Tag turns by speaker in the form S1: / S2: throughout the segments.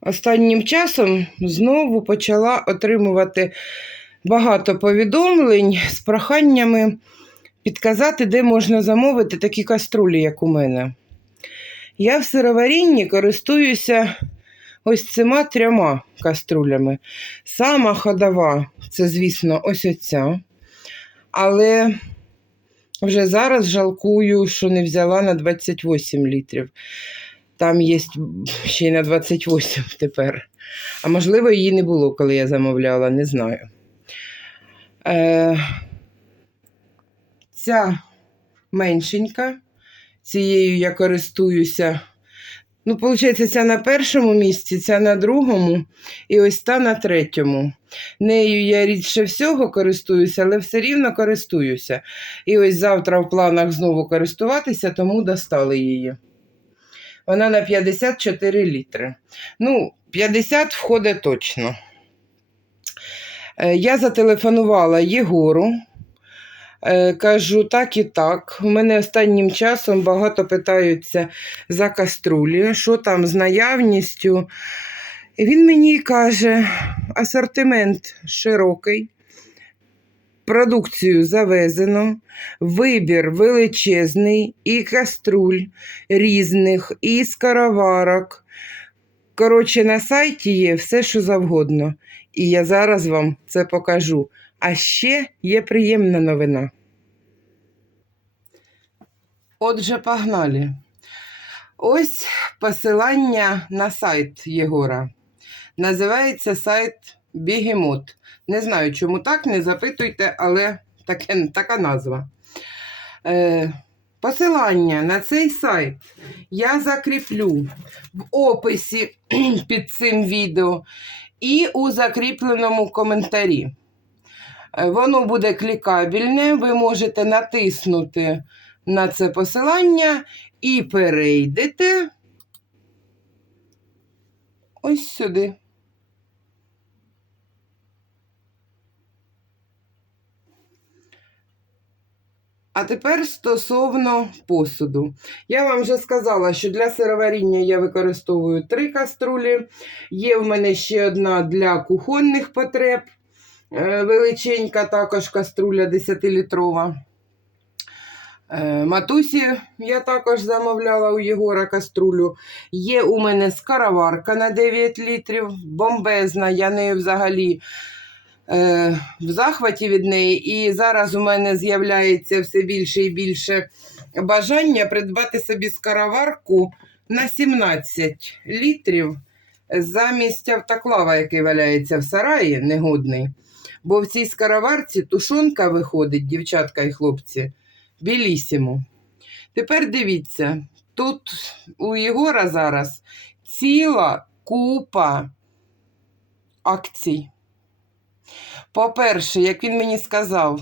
S1: Останнім часом знову почала отримувати багато повідомлень з проханнями підказати, де можна замовити такі каструлі, як у мене. Я в сироварінні користуюся ось цими трьома каструлями. Сама ходова це, звісно, ось оця. Але вже зараз жалкую, що не взяла на 28 літрів. Там є ще й на 28 тепер. А можливо, її не було, коли я замовляла, не знаю. Е, ця меншенька, цією я користуюся. Ну, виходить, ця на першому місці, ця на другому і ось та на третьому. Нею я рідше всього користуюся, але все рівно користуюся. І ось завтра в планах знову користуватися, тому достали її. Вона на 54 літри. Ну, 50 входить точно. Е, Я зателефонувала Єгору. Е, Кажу, так і так. У мене останнім часом багато питаються за каструлі, що там з наявністю. І він мені каже, асортимент широкий, продукцію завезено, вибір величезний, і каструль різних, і скороварок. Коротше, на сайті є все, що завгодно. І я зараз вам це покажу. А ще є приємна новина. Отже, погнали. Ось посилання на сайт Єгора. Називається сайт Бігемот. Не знаю, чому так, не запитуйте, але таке, така назва. Е, посилання на цей сайт я закріплю в описі під цим відео і у закріпленому коментарі. Е, Воно буде клікабельне, ви можете натиснути на це посилання і перейдете ось сюди. А тепер стосовно посуду. Я вам вже сказала, що для сироваріння я використовую три каструлі. Є в мене ще одна для кухонних потреб. Е, Величенька також каструля 10-літрова. Е, Матусі я також замовляла у Єгора каструлю. Є у мене скороварка на 9 літрів, бомбезна, я нею взагалі е, в захваті від неї. І зараз у мене з'являється все більше і більше бажання придбати собі скороварку на 17 літрів замість автоклава, який валяється в сараї, негодний. Бо в цій скароварці тушонка виходить, дівчатка і хлопці, білісімо. Тепер дивіться, тут у Єгора зараз ціла купа акцій. По-перше, як він мені сказав,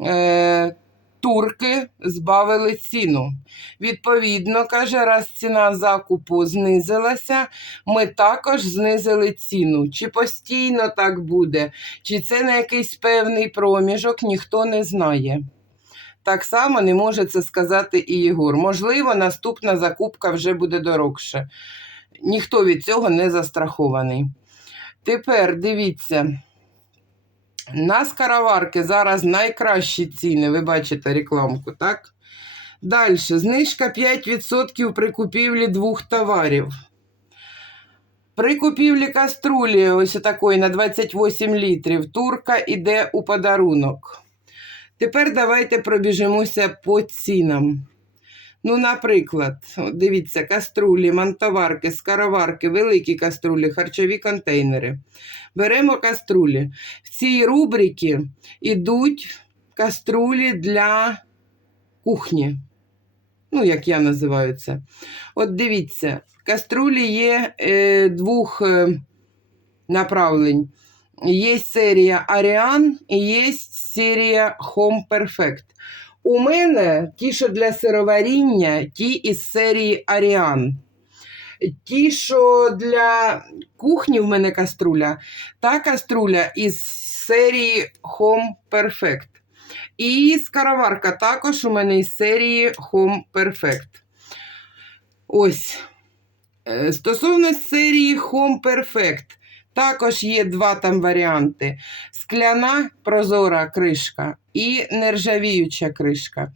S1: е, турки збавили ціну. Відповідно, каже, раз ціна закупу знизилася, ми також знизили ціну. Чи постійно так буде, чи це на якийсь певний проміжок, ніхто не знає. Так само не може це сказати і Єгор. Можливо, наступна закупка вже буде дорогше. Ніхто від цього не застрахований. Тепер дивіться. На скароварки зараз найкращі ціни. Ви бачите рекламку, так? Далі, знижка 5% при купівлі двох товарів. При купівлі каструлі, ось такої на 28 літрів, турка йде у подарунок. Тепер давайте пробіжимося по цінам. Ну, наприклад, дивіться, каструлі, мантоварки, скароварки, великі каструлі, харчові контейнери. Беремо каструлі. В цій рубриці йдуть каструлі для кухні. Ну, як я називаю це. От дивіться, каструлі є е, двох е, направлень. Є серія Аріан і є серія Home Perfect. У мене ті, що для сироваріння, ті із серії Аріан. ті, що для кухні в мене каструля, та каструля із серії Home Perfect. І скароварка також у мене із серії Home Perfect. Ось. Е, Стосовно серії Home Perfect, також є два там варіанти: скляна прозора кришка і нержавіюча кришка.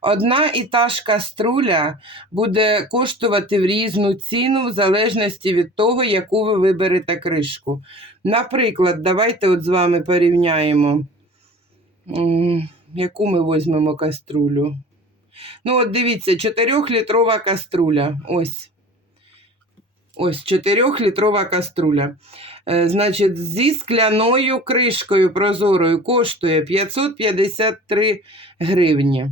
S1: Одна і та ж каструля буде коштувати в різну ціну в залежності від того, яку ви виберете кришку. Наприклад, давайте от з вами порівняємо, яку ми візьмемо каструлю. Ну, от дивіться, 4-літрова каструля. Ось. Ось 4-літрова каструля. Е, значить, зі скляною кришкою прозорою коштує 553 гривні.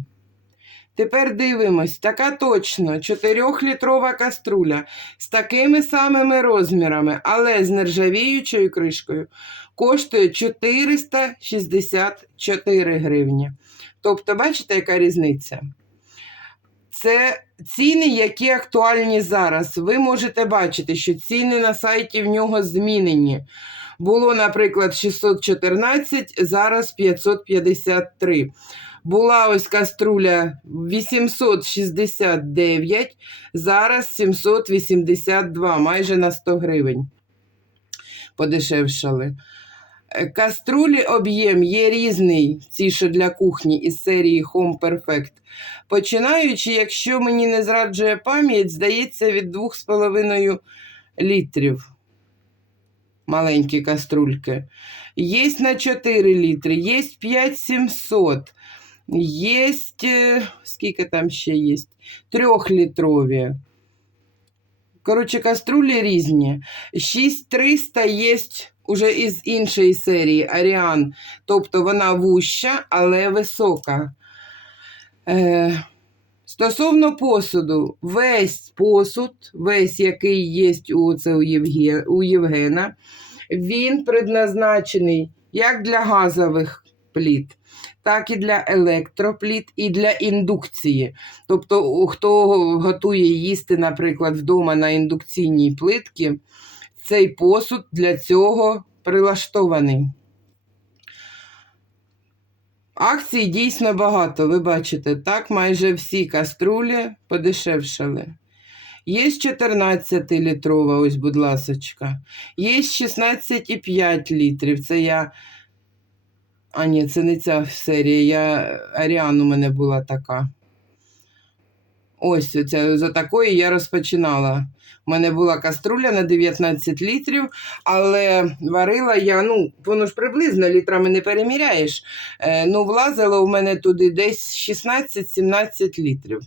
S1: Тепер дивимось, така точно 4-літрова каструля з такими самими розмірами, але з нержавіючою кришкою коштує 464 гривні. Тобто, бачите, яка різниця? Це ціни, які актуальні зараз. Ви можете бачити, що ціни на сайті в нього змінені. Було, наприклад, 614, зараз 553. Була ось каструля 869, зараз 782, майже на 100 гривень. Подешевшали. Каструлі об'єм є різний, ці, що для кухні із серії Home Perfect. Починаючи, якщо мені не зраджує пам'ять, здається, від 2,5 літрів. Маленькі каструльки. Є на 4 літри, є 5700. Є, скільки там ще є? Трьохлітрові. Коротше, каструлі різні. 6300 є уже із іншої серії Аріан. Тобто вона вуща, але висока. Е, стосовно посуду, весь посуд, весь, який є у, це у, Євге, у Євгена, він предназначений як для газових пліт, так і для електропліт, і для індукції. Тобто, хто готує їсти, наприклад, вдома на індукційній плитці, цей посуд для цього прилаштований. Акцій дійсно багато, ви бачите, так майже всі каструлі подешевшали. Є 14-літрова, ось, будь ласочка. Є 16,5 літрів. Це я. А, ні, це не ця серія. Я Аріан у мене була така. Ось оця, за такої я розпочинала. У мене була каструля на 19 літрів, але варила я, ну, воно ж приблизно літрами не переміряєш. Е, ну, влазило в мене туди десь 16-17 літрів.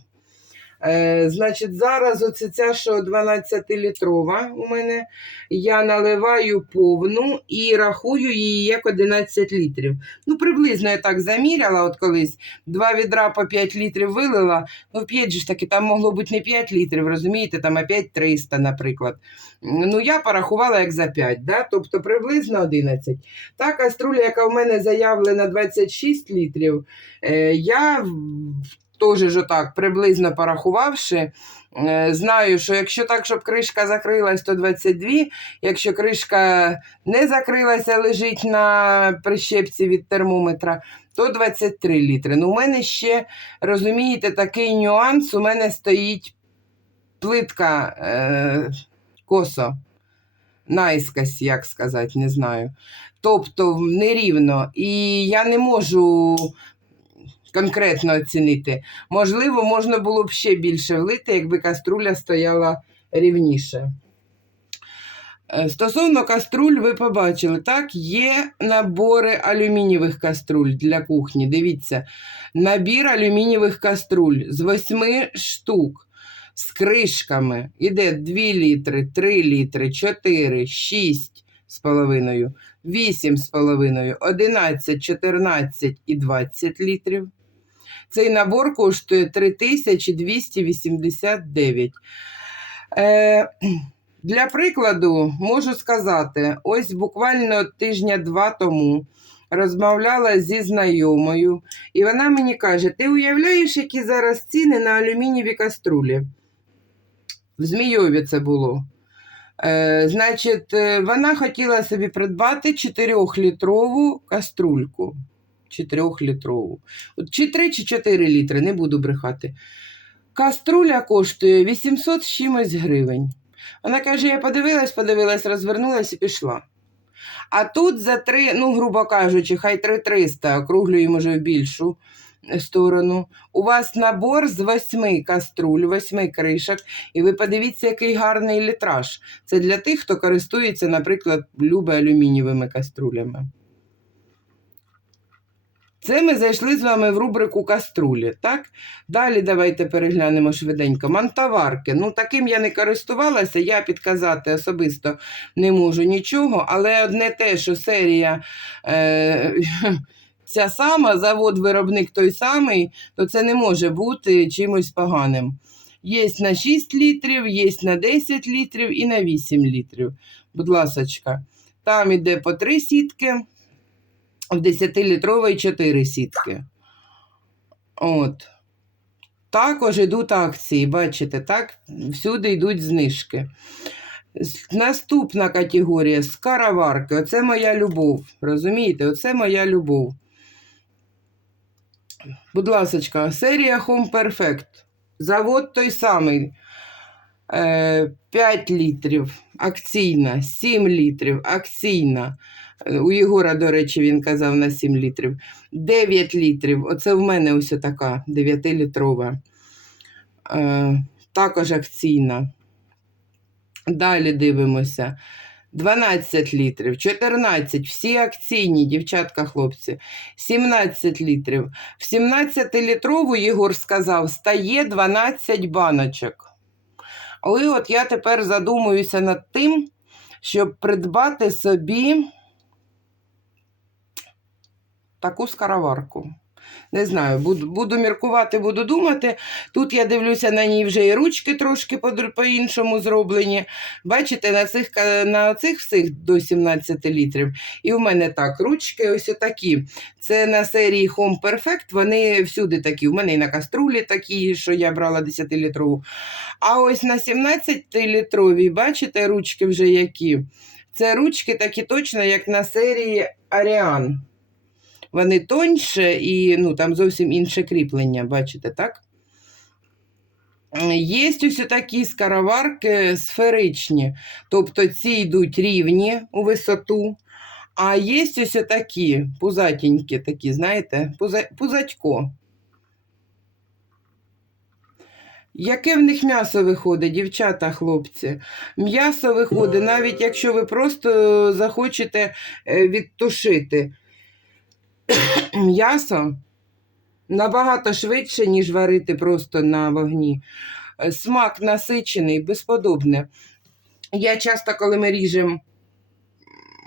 S1: Е, значить, зараз оце ця, що 12-літрова у мене, я наливаю повну і рахую її як 11 літрів. Ну, приблизно я так заміряла от колись. Два відра по 5 літрів вилила. Ну, 5 же ж таки, там могло бути не 5 літрів, розумієте, там опять 300, наприклад. Ну, я порахувала як за 5, да? тобто приблизно 11. Та каструля, яка в мене заявлена 26 літрів, е, я теж ж отак, приблизно порахувавши, е, знаю, що якщо так, щоб кришка закрилась, то 22, якщо кришка не закрилася, лежить на прищепці від термометра, то 23 літри. Ну, у мене ще, розумієте, такий нюанс, у мене стоїть плитка е, косо. Наискось, як сказати, не знаю. Тобто нерівно. І я не можу конкретно оцінити. Можливо, можна було б ще більше влити, якби каструля стояла рівніше. Е, Стосовно каструль, ви побачили, так, є набори алюмінієвих каструль для кухні. Дивіться, набір алюмінієвих каструль з 8 штук з кришками. Іде 2 літри, 3 літри, 4, 6 з половиною, 8 з половиною, 11, 14 і 20 літрів. Цей набор коштує 3289. Е, для прикладу, можу сказати, ось буквально тижня два тому розмовляла зі знайомою, і вона мені каже: ти уявляєш, які зараз ціни на алюмінієві каструлі? В Змійові це було. Е, значить, е, вона хотіла собі придбати 4-літрову каструльку. 4-літрову. От Чи 3, чи 4 літри, не буду брехати. Каструля коштує 800 з чимось гривень. Вона каже: я подивилась, подивилась, розвернулась і пішла. А тут за 3, ну, грубо кажучи, хай 3300, округлюємо вже в більшу сторону. У вас набор з восьми каструль, восьми кришок, і ви подивіться, який гарний літраж. Це для тих, хто користується, наприклад, любе алюмінієвими каструлями. Це ми зайшли з вами в рубрику каструлі, так? Далі давайте переглянемо швиденько. Мантоварки. Ну, таким я не користувалася, я підказати особисто не можу нічого, але одне те, що серія е, ця сама, завод-виробник той самий, то це не може бути чимось поганим. Є на 6 літрів, є на 10 літрів і на 8 літрів. Будь ласочка, там іде по 3 сітки в 10-літровій 4 сітки. От. Також йдуть акції, бачите, так? Всюди йдуть знижки. Наступна категорія скароварки. Оце моя любов. Розумієте? Оце моя любов. Будь ласочка, серія Home Perfect. Завод той самий. Е, 5 літрів акційна, 7 літрів акційна. У Єгора, до речі, він казав на 7 літрів. 9 літрів. Оце в мене ось така 9-літрова. Е, також акційна. Далі дивимося. 12 літрів, 14, всі акційні, дівчатка, хлопці, 17 літрів. В 17-літрову, Єгор сказав, стає 12 баночок. Але от я тепер задумуюся над тим, щоб придбати собі таку скароварку. Не знаю, буду, буду міркувати, буду думати. Тут я дивлюся на ній вже і ручки трошки по- по-іншому зроблені. Бачите, на цих, на цих всіх до 17 літрів. І в мене так, ручки ось такі. Це на серії Home Perfect, вони всюди такі. У мене і на каструлі такі, що я брала 10-літрову. А ось на 17-літровій, бачите, ручки вже які. Це ручки такі точно, як на серії Аріан. Вони тоньше і ну, там зовсім інше кріплення, бачите, так? Є ось такі скароварки сферичні, тобто ці йдуть рівні у висоту, а є ось такі пузатенькі, такі, знаєте, пуза... пузатько. Яке в них м'ясо виходить, дівчата, хлопці? М'ясо виходить, навіть якщо ви просто захочете е, відтушити м'ясо набагато швидше, ніж варити просто на вогні. Е, Смак насичений, безподобне. Я часто, коли ми ріжемо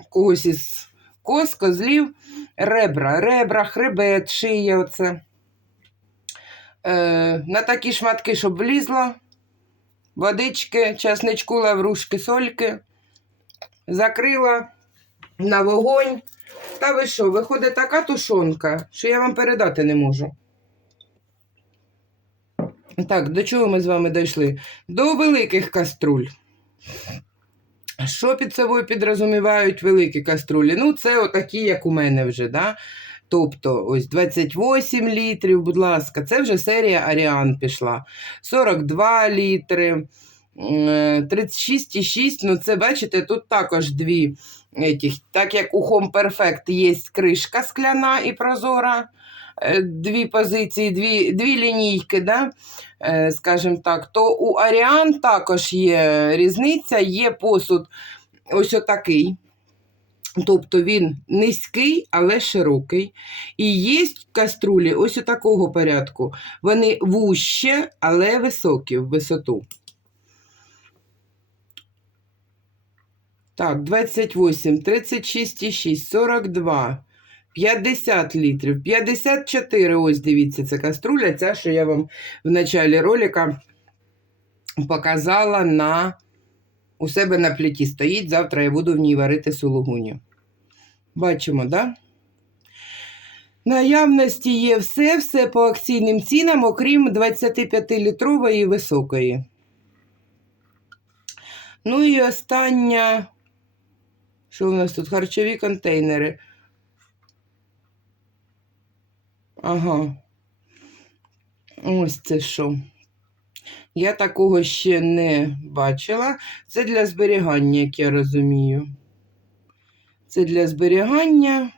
S1: когось із коз, козлів, ребра, ребра, хребет, шия оце. Е, на такі шматки, щоб влізло, водички, часничку, лаврушки, сольки, закрила на вогонь. Та ви що, виходить така тушонка, що я вам передати не можу. Так, до чого ми з вами дійшли? До великих каструль. Що під собою підрозумівають великі каструлі? Ну, це отакі, як у мене вже, да? Тобто, ось 28 літрів, будь ласка, це вже серія Аріан пішла. 42 літри, 36,6, ну це, бачите, тут також дві. Этих, так як у Home Perfect є кришка скляна і прозора, е, дві позиції, дві, дві лінійки, да? е, скажімо так, то у Аріан також є різниця, є посуд ось отакий. Тобто він низький, але широкий. І є каструлі ось такого порядку. Вони вужче, але високі в висоту. Так, 28, 36,6, 42, 50 літрів, 54, ось дивіться, це каструля, ця, що я вам в началі ролика показала на у себе на плиті стоїть. Завтра я буду в ній варити сулугуню. Бачимо, да? Наявності є все, все по акційним цінам, окрім 25-літрової високої. Ну і остання. Що у нас тут? Харчові контейнери. Ага. Ось це що. Я такого ще не бачила. Це для зберігання, як я розумію. Це для зберігання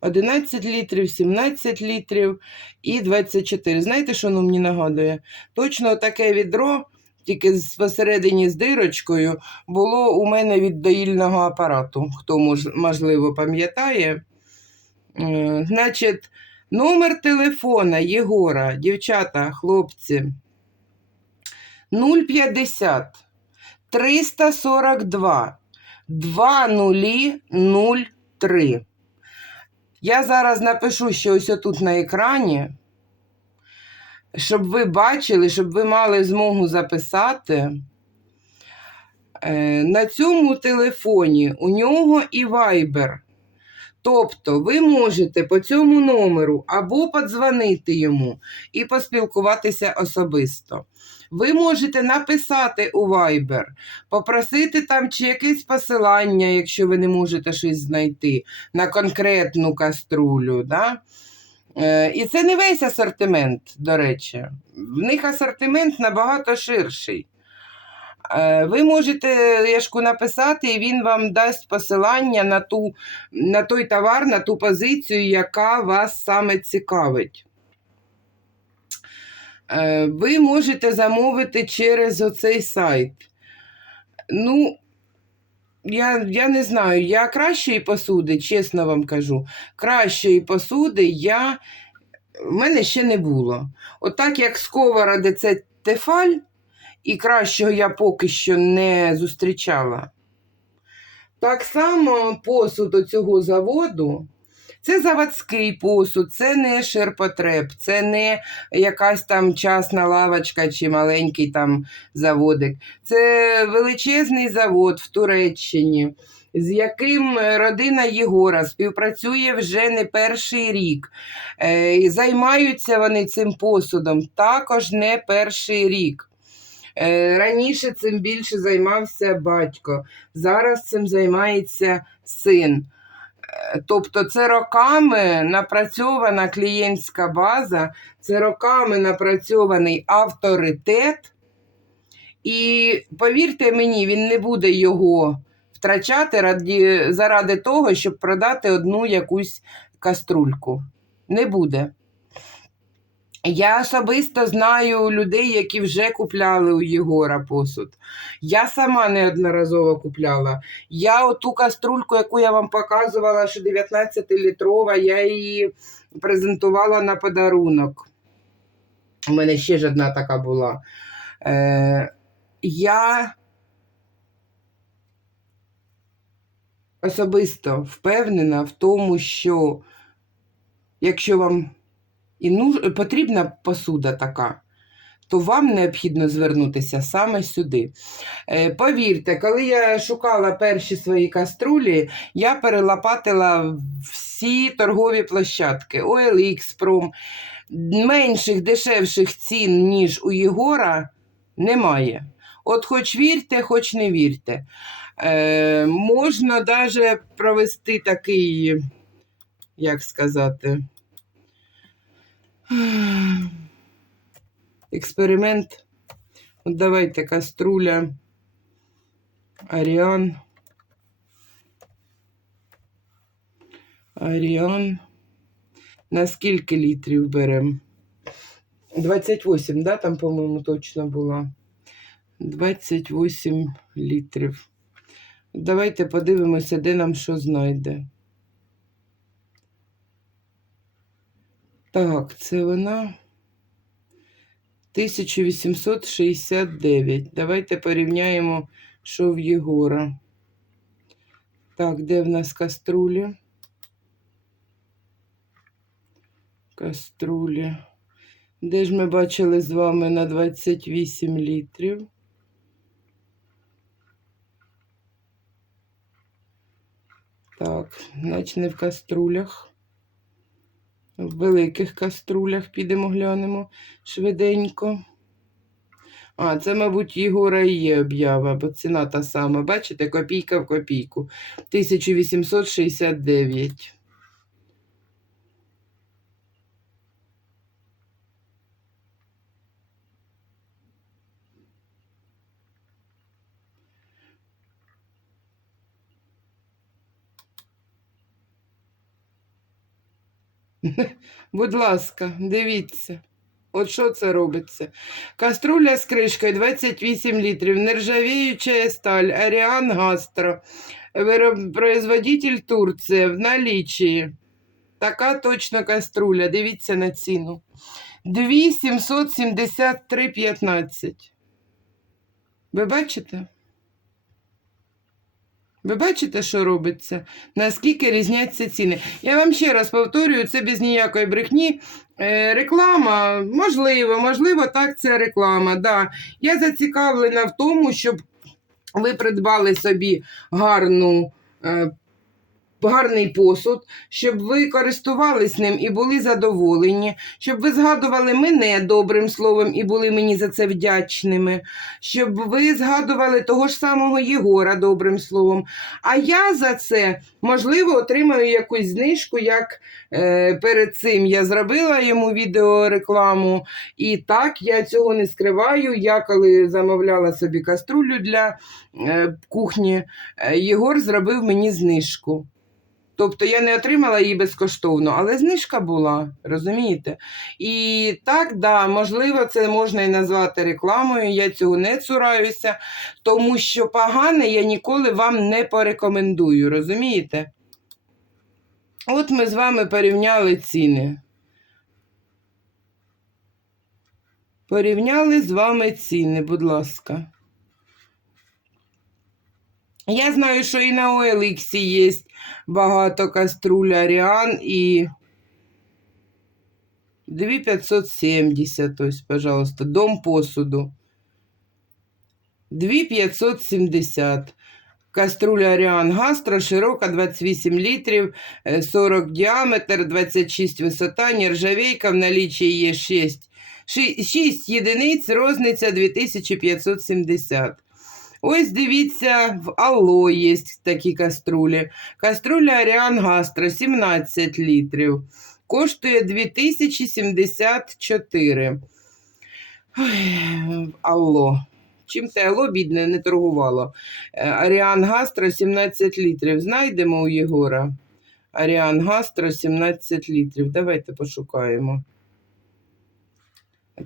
S1: 11 літрів, 17 літрів і 24. Знаєте, що воно мені нагадує? Точно таке відро, тільки посередині з дирочкою, було у мене від доїльного апарату. Хто можливо пам'ятає. Е, Значить, номер телефона Єгора, дівчата, хлопці. 050 342 2003. Я зараз напишу, що ось тут на екрані, щоб ви бачили, щоб ви мали змогу записати. Е, На цьому телефоні у нього і Viber. Тобто ви можете по цьому номеру або подзвонити йому і поспілкуватися особисто. Ви можете написати у Viber, попросити там чи якесь посилання, якщо ви не можете щось знайти на конкретну каструлю. Да? Е, І це не весь асортимент, до речі. В них асортимент набагато ширший. Е, Ви можете Яшку написати, і він вам дасть посилання на, ту, на той товар, на ту позицію, яка вас саме цікавить. Е, Ви можете замовити через оцей сайт. Ну, я, я не знаю, я кращої посуди, чесно вам кажу, кращої посуди я в мене ще не було. Отак, як сковороди це тефаль, і кращого я поки що не зустрічала. Так само посуд цього заводу. Це заводський посуд, це не ширпотреб, це не якась там частна лавочка чи маленький там заводик. Це величезний завод в Туреччині, з яким родина Єгора співпрацює вже не перший рік. Е, Займаються вони цим посудом також не перший рік. Е, Раніше цим більше займався батько, зараз цим займається син. Тобто це роками напрацьована клієнтська база, це роками напрацьований авторитет. І повірте мені, він не буде його втрачати раді, заради того, щоб продати одну якусь каструльку. Не буде. Я особисто знаю людей, які вже купляли у Єгора посуд. Я сама неодноразово купляла. Я оту каструльку, яку я вам показувала, що 19-літрова, я її презентувала на подарунок. У мене ще ж одна така була. Е, я особисто впевнена в тому, що якщо вам і ну, потрібна посуда така, то вам необхідно звернутися саме сюди. Е, повірте, коли я шукала перші свої каструлі, я перелопатила всі торгові площадки OLX, Prom. Менших, дешевших цін, ніж у Єгора, немає. От хоч вірте, хоч не вірте. Е, можна навіть провести такий, як сказати, експеримент. От давайте каструля Аріан. Аріан. На скільки літрів беремо? 28, да, там, по-моєму, точно була. 28 літрів. Давайте подивимося, де нам що знайде. Так, це вона 1869. Давайте порівняємо, що в Єгора. Так, де в нас каструлі? Каструлі. Де ж ми бачили з вами на 28 літрів? Так, значить не в каструлях. В великих каструлях підемо глянемо швиденько. А, це, мабуть, Єгора і є об'ява, бо ціна та сама. Бачите, копійка в копійку. 1869. Будь ласка, дивіться. От що це робиться? Каструля з кришкою 28 літрів, нержавіюча сталь, Аріан Гастро, производитель Турція в налічі. Така точно каструля, дивіться на ціну. 2773,15. Ви бачите? Ви бачите, що робиться? Наскільки різняться ціни? Я вам ще раз повторюю, це без ніякої брехні. Е, реклама, можливо, можливо, так, це реклама. Да. Я зацікавлена в тому, щоб ви придбали собі гарну. Е, Гарний посуд, щоб ви користувались ним і були задоволені, щоб ви згадували мене добрим словом і були мені за це вдячними, щоб ви згадували того ж самого Єгора добрим словом. А я за це, можливо, отримаю якусь знижку, як е, перед цим я зробила йому відеорекламу. І так, я цього не скриваю. Я коли замовляла собі каструлю для е, кухні, е, Єгор зробив мені знижку. Тобто я не отримала її безкоштовно, але знижка була, розумієте? І так, да, можливо, це можна і назвати рекламою, я цього не цураюся, тому що погане я ніколи вам не порекомендую, розумієте? От ми з вами порівняли ціни. Порівняли з вами ціни, будь ласка. Я знаю, що і на OLX є багато каструль Аріан і 2570, ось, пожалуйста, дом посуду. 2570. Каструля Аріан Гастро, широка 28 літрів, е, 40 діаметр, 26 висота, нержавейка, в налічі є 6. 6 єдиниць, розниця 2570. Ось дивіться, в Алло є такі каструлі. Каструля Аріан Гастро 17 літрів. Коштує 2074. Ой, Алло. Чим те Алло, бідне, не торгувало. Е, Аріан Гастро 17 літрів. Знайдемо у Єгора. Аріан Гастро 17 літрів. Давайте пошукаємо.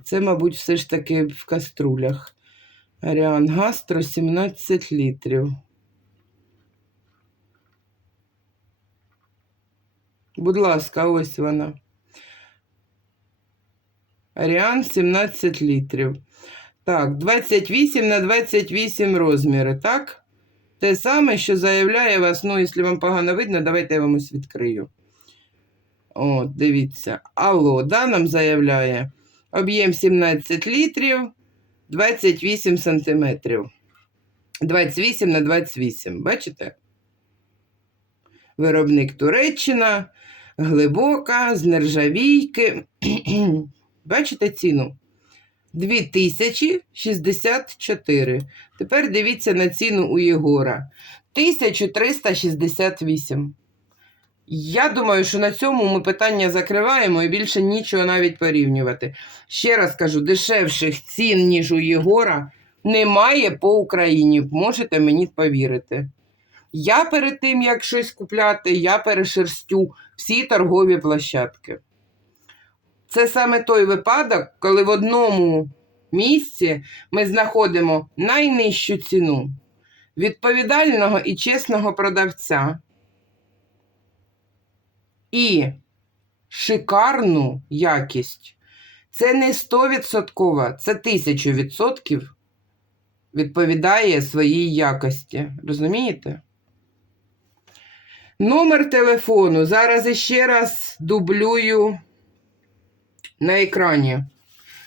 S1: Це, мабуть, все ж таки в каструлях. Аріан Гастро 17 літрів. Будь ласка, ось вона. Аріан 17 літрів. Так, 28 на 28 розміри, так? Те саме, що заявляє вас, ну, якщо вам погано видно, давайте я вам ось відкрию. От, дивіться. Алло, да, нам заявляє. Об'єм 17 літрів. 28 сантиметрів. 28 на 28, бачите? Виробник Туреччина, глибока, з нержавійки. Бачите ціну? 2064. Тепер дивіться на ціну у Єгора. 1368. Я думаю, що на цьому ми питання закриваємо і більше нічого навіть порівнювати. Ще раз кажу, дешевших цін, ніж у Єгора, немає по Україні. Можете мені повірити. Я перед тим, як щось купляти, я перешерстю всі торгові площадки. Це саме той випадок, коли в одному місці ми знаходимо найнижчу ціну відповідального і чесного продавця і шикарну якість. Це не 100%, це 1000% відповідає своїй якості. Розумієте? Номер телефону. Зараз іще раз дублюю на екрані.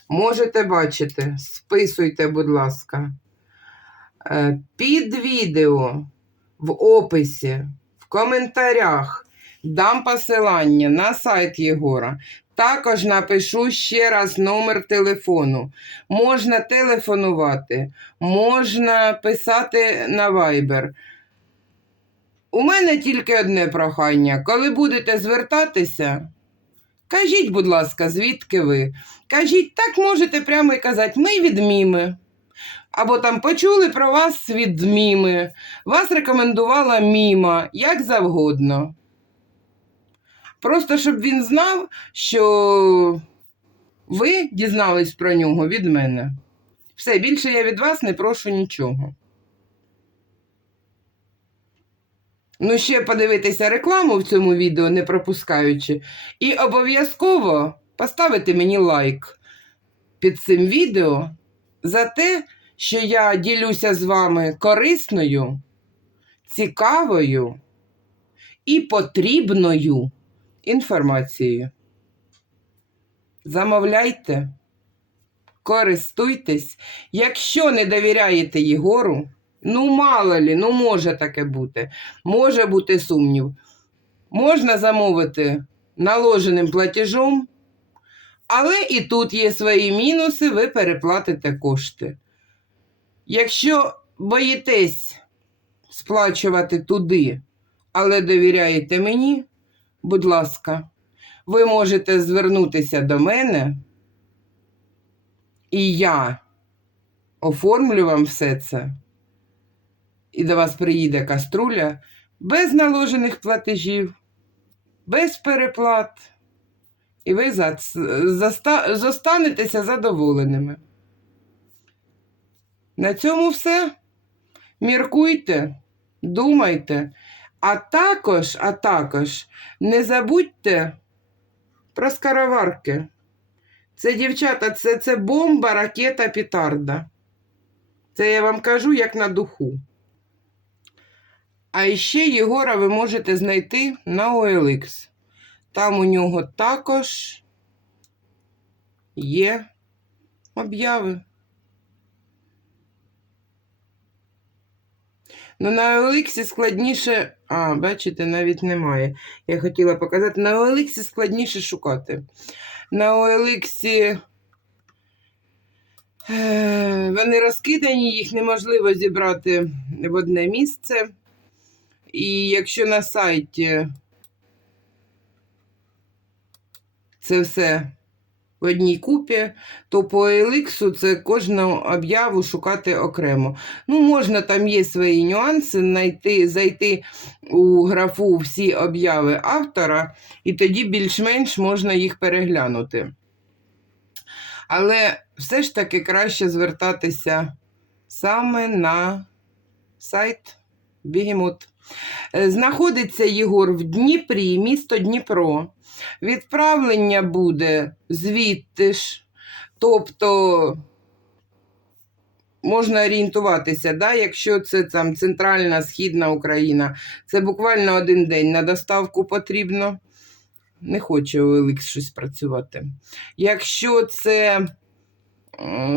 S1: Можете бачити, списуйте, будь ласка. Е, Під відео в описі, в коментарях дам посилання на сайт Єгора. Також напишу ще раз номер телефону. Можна телефонувати, можна писати на Viber. У мене тільки одне прохання. Коли будете звертатися, кажіть, будь ласка, звідки ви? Кажіть, так можете прямо і казати, ми від Міми. Або там почули про вас від Міми. Вас рекомендувала Міма, як завгодно. Просто щоб він знав, що ви дізнались про нього від мене. Все, більше я від вас не прошу нічого. Ну, ще подивитися рекламу в цьому відео, не пропускаючи. І обов'язково поставити мені лайк під цим відео за те, що я ділюся з вами корисною, цікавою і потрібною інформацією. Замовляйте, користуйтесь. Якщо не довіряєте Єгору, ну мало лі, ну може таке бути. Може бути сумнів. Можна замовити наложеним платежом, але і тут є свої мінуси, ви переплатите кошти. Якщо боїтесь сплачувати туди, але довіряєте мені, будь ласка, ви можете звернутися до мене, і я оформлю вам все це, і до вас приїде каструля без наложених платежів, без переплат, і ви зостанетеся задоволеними. На цьому все. Міркуйте, думайте, а також, а також не забудьте про скороварки. Це, дівчата, це, це бомба, ракета, петарда. Це я вам кажу як на духу. А ще Єгора ви можете знайти на OLX. Там у нього також є обяви. Ну, на OLX складніше. А, бачите, навіть немає. Я хотіла показати, на OLX складніше шукати. На OLX е, вони розкидані, їх неможливо зібрати в одне місце. І якщо на сайті це все в одній купі, то по OLX це кожну об'яву шукати окремо. Ну, можна, там є свої нюанси, знайти, зайти у графу всі обяви автора, і тоді більш-менш можна їх переглянути. Але все ж таки краще звертатися саме на сайт Бігемот. Е, Знаходиться Єгор в Дніпрі, місто Дніпро. Відправлення буде звідти ж. Тобто можна орієнтуватися, да? якщо це там центральна східна Україна, це буквально один день на доставку потрібно. Не хоче OLX щось працювати. Якщо це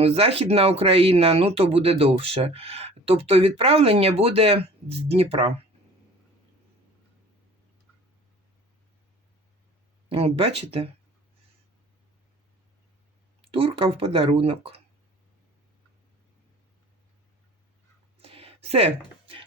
S1: Західна Україна, ну то буде довше. Тобто відправлення буде з Дніпра. От бачите? Турка в подарунок. Все,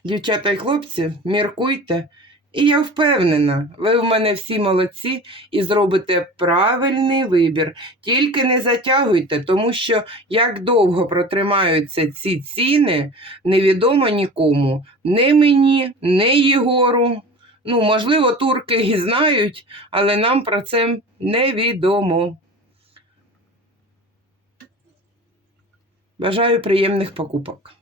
S1: дівчата і хлопці, міркуйте. І я впевнена, ви в мене всі молодці і зробите правильний вибір. Тільки не затягуйте, тому що як довго протримаються ці ціни, невідомо нікому. Не мені, не Єгору. Ну, можливо, турки і знають, але нам про це невідомо. Бажаю приємних покупок.